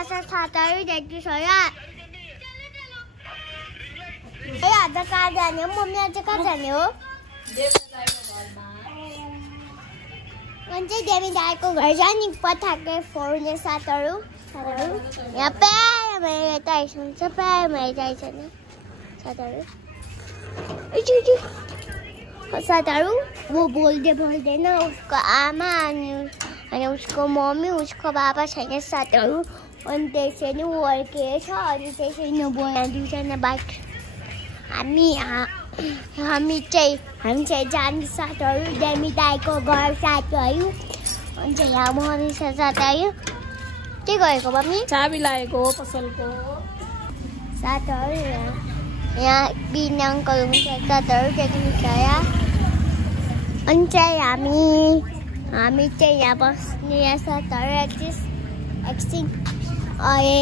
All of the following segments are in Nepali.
Casa साथहरू देखिस या ए आज कहाँ जाने हो मम्मी आज कहाँ जाने हो अनि देवी दाइको घर जाने पठाके फोरले साथहरू यहाँ प्यार मैले ताइसुन छ प्यार मैले ताइसुन साथहरू साथहरू वो बोल्दैन उसको आमा अनि उसको मम्मी उसको बाबा छैन साथहरू अनि त्यसैले ऊ अर्केछ अनि त्यसैले बोल्न दुईजना बाइक हामी चाहिँ जाने साथहरू देवी दाइको घर साथहरू अनि चाहिँ यहाँ मम्मी छ साथहरू के गरेको मम्मी चाबी लागेको पसलको साथहरू यहाँ बिना अङ्कल हुन्छ साथहरू देख्नुहुन्छ यहाँ अनि चाहिँ हामी चाहिँ यहाँ बस्ने यहाँ साथहरू एकछिन आए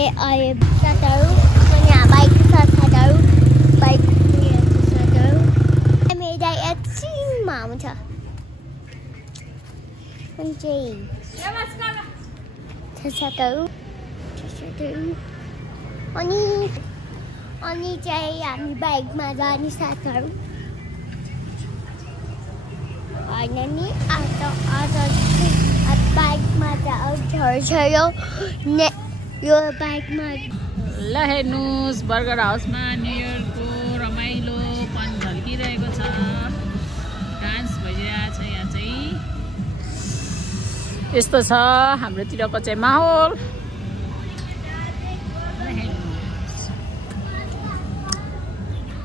साथहरू अनि यहाँ बाइक साथहरू बाइक साथहरू मेरो एकछिनमा आउँछ अनि चाहिँ साथहरू अनि चाहिँ हामी बाइकमा जाने साथहरू होइन नि आज बाइकमा त यो बाइकमा ल हेर्नुहोस् बर्गर हाउसमा न्यु इयरको रमाइलोपन झल्किरहेको छ डान्स भइरहेको छ यहाँ चाहिँ यस्तो छ हाम्रोतिरको चाहिँ माहौल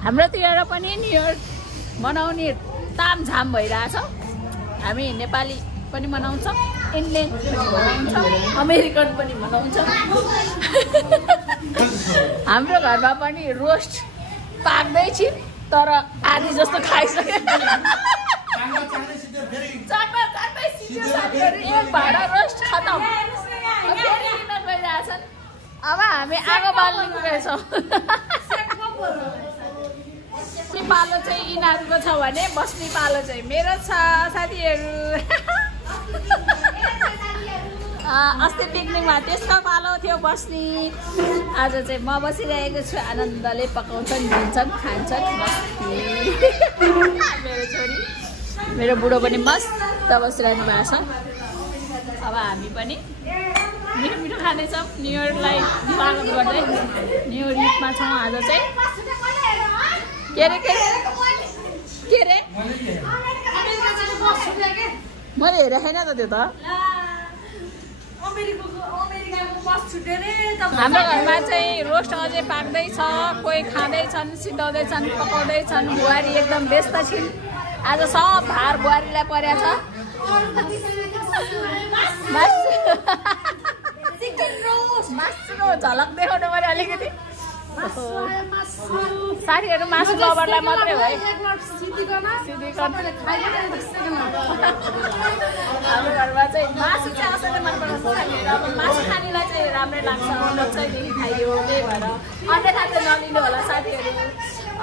हाम्रोतिर पनि न्यु इयर मनाउने तामझाम भइरहेछ हामी नेपाली पनि मनाउँछौँ इन्डियन पनि मनाउँछौँ अमेरिकन पनि मनाउँछौँ हाम्रो घरमा पनि रोस्ट पाक्दैछ तर आधी जस्तो खाइसक्यो एक भाडा रोस्ट खतम फेरि लिन गइरहेछन् अब हामी आगो बाल्ने गएछौँ पालो चाहिँ यिनीहरूको छ भने बस्ने पालो चाहिँ मेरो छ साथीहरू अस्ति पिकनिकमा त्यसको पालो थियो बस्ने आज चाहिँ म बसिरहेको छु आनन्दले पकाउँछन् दिन्छन् खान्छन् मेरो छोरी मेरो बुढो पनि मस्त बसिरहनु भएको छ अब हामी पनि मिठो मिठो खाँदैछौँ न्यु इयरलाई स्वागत गर्दै न्यु इयरमा छौँ आज चाहिँ के रे मैले हेरेको छैन त त्यो त हाम्रो घरमा चाहिँ रोस्ट अझै पाक्दैछ कोही खाँदैछन् सिद्धाउँदैछन् पकाउँदैछन् बुहारी एकदम व्यस्त छिन् आज सब भार बुहारीलाई परेको छ मासुको झलक देखाउनु पर्यो अलिकति साथीहरू मासु लभरलाई मात्रै हो है हाम्रो घरमा चाहिँ मासु चाहिँ असाध्यै मनपर्छ साथीहरू अब मासु खानेलाई चाहिँ राम्रै लाग्छ बच्चैदेखि खाइयो त्यही भएर अन्यथा चाहिँ नलिनु होला साथीहरू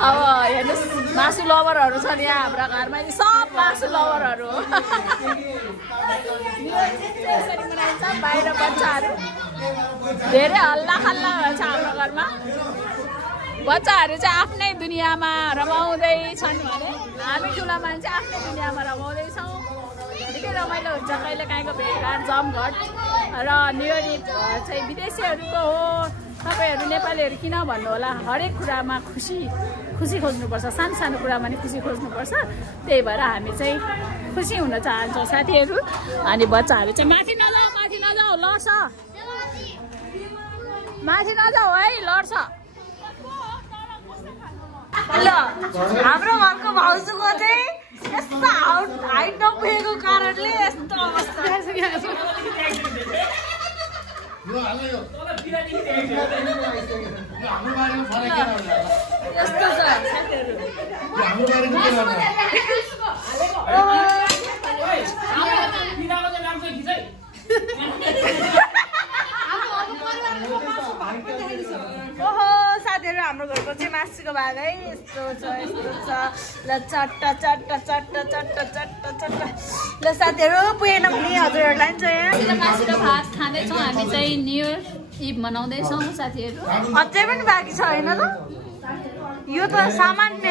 अब हेर्नुहोस् मासु लभरहरू छन् यहाँ हाम्रो घरमा चाहिँ सब मासु लभरहरू हो यसरी मनाइन्छ बाहिर बच्चाहरू धेरै हल्ला खल्ला भन्छ हाम्रो घरमा बच्चाहरू चाहिँ आफ्नै दुनियाँमा रमाउँदैछन् भने हामी ठुला मान्छे आफ्नै दुनियाँमा रमाउँदैछौँ निकै रमाइलो हुन्छ कहिले काहीँको भेटघाट जमघट र न्यु इयर चाहिँ विदेशीहरूको हो तपाईँहरू नेपालीहरू किन भन्नु होला हरेक कुरामा खुसी खोज्नुपर्छ सानो सानो कुरामा नि खुसी खोज्नुपर्छ त्यही भएर हामी चाहिँ खुसी हुन चाहन्छौँ साथीहरू अनि बच्चाहरू चाहिँ माथि नजाऊ लड्छ माथि नजाऊ है लड्छ ल हाम्रो घरको भाउजूको चाहिँ यस्तो हाइट नपुगेको कारणले यस्तो अवस्था यस्तो ओहो साथीहरू हाम्रो घरको चाहिँ मासुको भाग है यस्तो छ ल चट्ट ल साथीहरू पुगेन भने हजुरहरूलाई चाहिँ मासुको भात खाँदैछौँ हामी चाहिँ न्यु इयर ईद मनाउँदैछौँ साथीहरू। अझै पनि बाँकी छ होइन त? यो त सामान्य,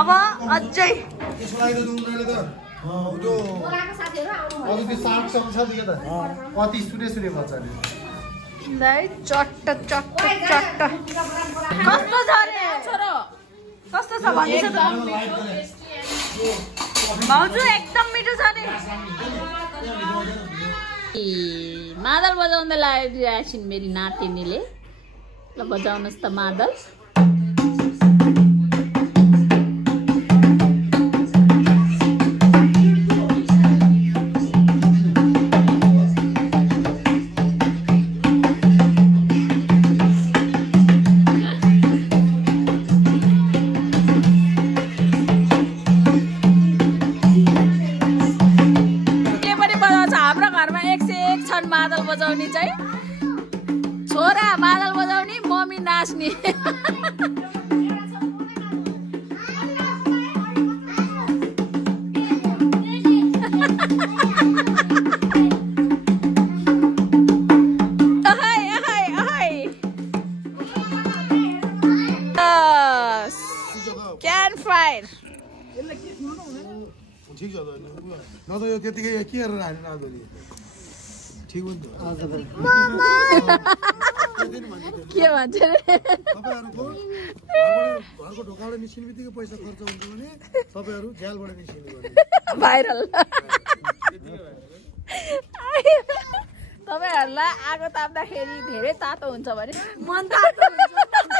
अब अझै चट्ट चट्ट चट्ट। कस्तो छ रे छोरो? कस्तो छ भनिस त भाउजू? एकदम मिठो छ नि। मादल बजाउँदै लगाइदिएको छिन् मेरी नातिनीले। ल बजाउनुहोस् त मादल। मादल बजाउने चाहिँ छोरा मादल बजाउने, मम्मी नाच्ने। क्यान फायर ठिक छ त न त यो त्यतिकै के गरेर हाल्नु आजले ठीक हुन्छ के भन्छ रे तपाईहरुको घरको ढोकाबाट निस्किने बित्तिकै पैसा खर्च हुन्छ भने तपाईहरु झ्यालबाट निस्किनु पर्छ भाइरल तपाईहरुलाई आगो ताप्दाखेरि धेरै तातो हुन्छ भने मन तातो हुन्छ